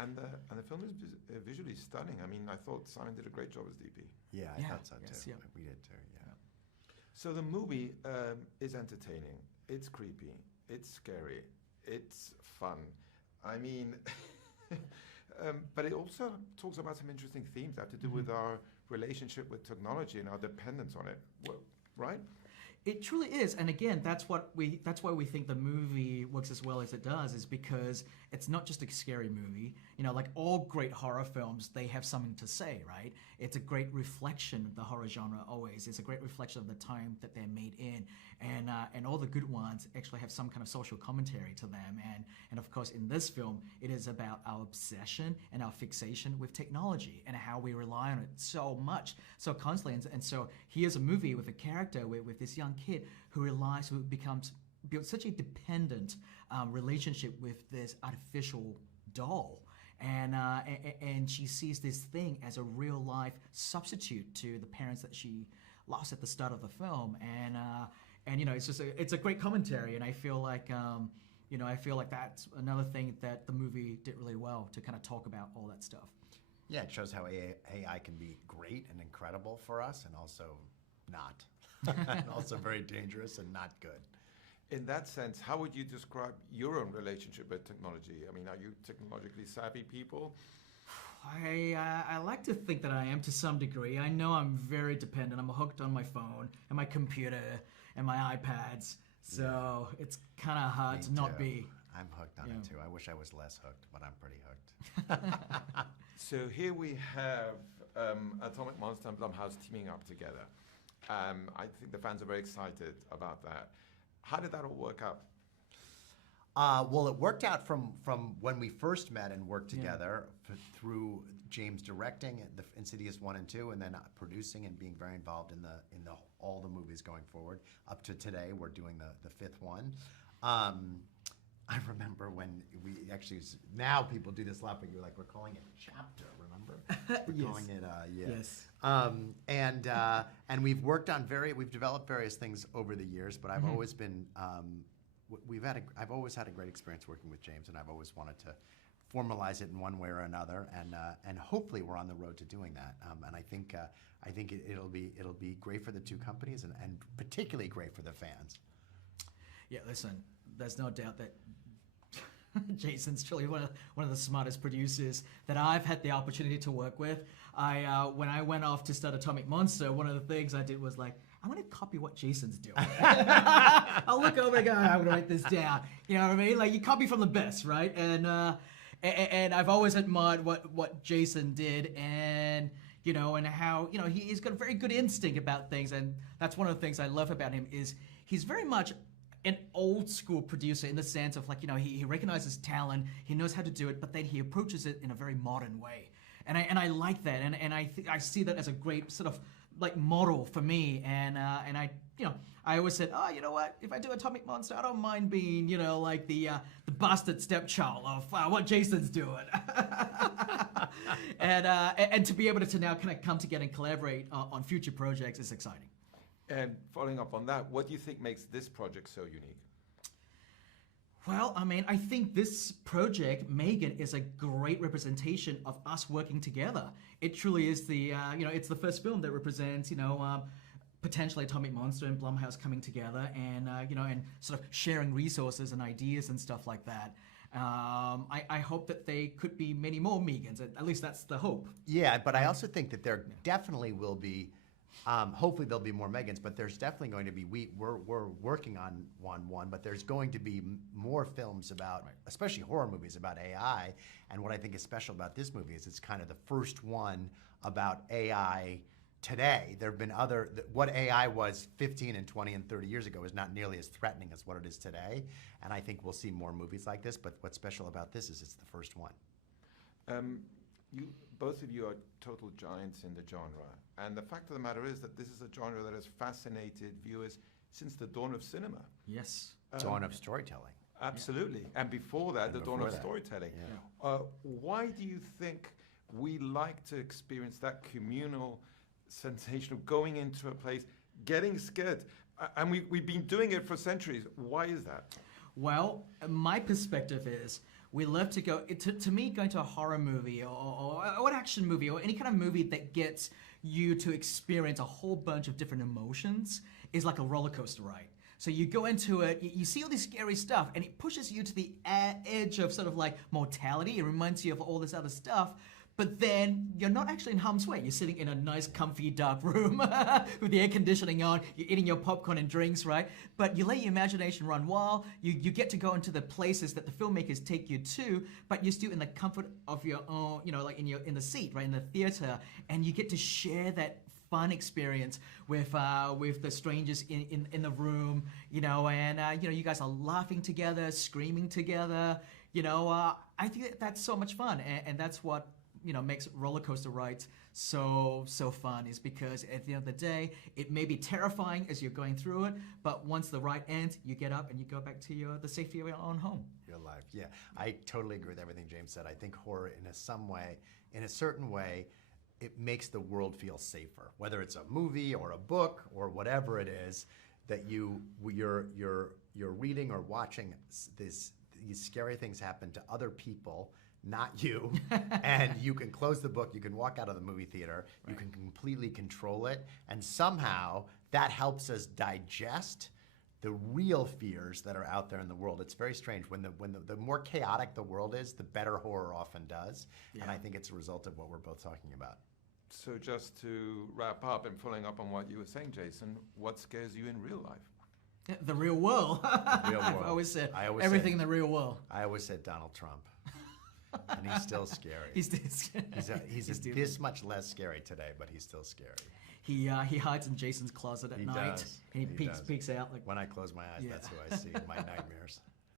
And the film is visually stunning. I mean, I thought Simon did a great job as DP. Yeah, I thought so yes, too. yeah. We did too. Yeah. So the movie is entertaining. It's creepy. It's scary. It's fun. I mean, but it also talks about some interesting themes that have to do with our relationship with technology and our dependence on it. Well, right? It truly is, and again, that's why we think the movie works as well as it does, is because it's not just a scary movie. You know, like all great horror films, they have something to say, right? It's a great reflection of the horror genre always. It's a great reflection of the time that they're made in, and all the good ones actually have some kind of social commentary to them. And of course, in this film, it is about our obsession and our fixation with technology and how we rely on it so much, so constantly. And so here's a movie with a character with this young kid who builds such a dependent relationship with this artificial doll, and she sees this thing as a real life substitute to the parents that she lost at the start of the film, and you know, it's a great commentary, and I feel like that's another thing that the movie did really well to kind of talk about all that stuff. Yeah, it shows how AI can be great and incredible for us, and also not. And also very dangerous and not good. In that sense, how would you describe your own relationship with technology? I mean, are you technologically savvy people? I like to think that I am to some degree. I know I'm very dependent. I'm hooked on my phone and my computer and my iPads, so it's kind of hard to not be. I'm hooked on it too. I wish I was less hooked, but I'm pretty hooked. So here we have Atomic Monster and Blumhouse teaming up together. I think the fans are very excited about that. How did that all work out? Well, it worked out from when we first met and worked together through James directing the Insidious 1 and 2, and then producing and being very involved in all the movies going forward. Up to today, we're doing the fifth one. I remember when we actually, now people do this a lot, but you're like, we're calling it chapter, remember? We're calling it, Yes. And we've worked on we've developed various things over the years, but I've always been, I've always had a great experience working with James, and I've always wanted to formalize it in one way or another, and hopefully we're on the road to doing that. And I think it'll be great for the two companies, and particularly great for the fans. Yeah, listen, there's no doubt that Jason's truly one of the smartest producers that I've had the opportunity to work with. When I went off to start Atomic Monster, one of the things I did was like, I'm going to copy what Jason's doing. I'll look over and go, I'm going to write this down. You know what I mean? Like, you copy from the best, right? And I've always admired what Jason did, and you know, and how, you know, he's got a very good instinct about things, and that's one of the things I love about him is he's very much an old school producer in the sense of, like, you know, he recognizes talent, he knows how to do it, but then he approaches it in a very modern way. And I like that, and I see that as a great sort of like model for me, and I, you know, I always said, oh, you know what, if I do Atomic Monster, I don't mind being, you know, like the bastard stepchild of what Jason's doing. And to be able to now kind of come together and collaborate on future projects is exciting. And following up on that, what do you think makes this project so unique? Well, I mean, I think this project, M3GAN, is a great representation of us working together. It truly is the, you know, it's the first film that represents, you know, potentially Atomic Monster and Blumhouse coming together, and, you know, and sort of sharing resources and ideas and stuff like that. I hope that they could be many more M3GANs. At least that's the hope. Yeah, but I also think that there definitely will be. Hopefully there'll be more M3GANs, but there's definitely going to be, we're working on one, but there's going to be more films about, especially horror movies about AI, and what I think is special about this movie is it's kind of the first one about AI today. There have been what AI was 15 and 20 and 30 years ago is not nearly as threatening as what it is today, and I think we'll see more movies like this, but what's special about this is it's the first one. Both of you are total giants in the genre. And the fact of the matter is that this is a genre that has fascinated viewers since the dawn of cinema. Yes. Dawn of storytelling. Absolutely. Yeah. And before that, the dawn of storytelling. Yeah. Why do you think we like to experience that communal sensation of going into a place, getting scared? And we've been doing it for centuries. Why is that? Well, my perspective is, we love to go. To me, going to a horror movie or an action movie or any kind of movie that gets you to experience a whole bunch of different emotions is like a roller coaster ride. So you go into it, you see all this scary stuff, and it pushes you to the edge of sort of like mortality. It reminds you of all this other stuff. But then you're not actually in harm's way. You're sitting in a nice, comfy, dark room with the air conditioning on. You're eating your popcorn and drinks, right? But you let your imagination run wild. You get to go into the places that the filmmakers take you to, but you're still in the comfort of your own, like in the seat, right, in the theater, and you get to share that fun experience with the strangers in the room, and you guys are laughing together, screaming together. I think that's so much fun, and that's what makes roller coaster rides so fun, is because at the end of the day, it may be terrifying as you're going through it, but once the ride ends, you get up and you go back to the safety of your own home. Your life, yeah. I totally agree with everything James said. I think horror, in a certain way, it makes the world feel safer. Whether it's a movie or a book or whatever it is that you're reading or watching, these scary things happen to other people, not you, and you can close the book, you can walk out of the movie theater, you can completely control it, and somehow that helps us digest the real fears that are out there in the world. It's very strange. When the more chaotic the world is, the better horror often does, and I think it's a result of what we're both talking about. So just to wrap up and following up on what you were saying, Jason, what scares you in real life? The real world. The real world. I've always said everything in the real world. I always said Donald Trump. And he's still scary. He's still scary. He's this much less scary today, but he's still scary. He hides in Jason's closet at night. Does. And he peeks out. Like, when I close my eyes, that's who I see in my nightmares.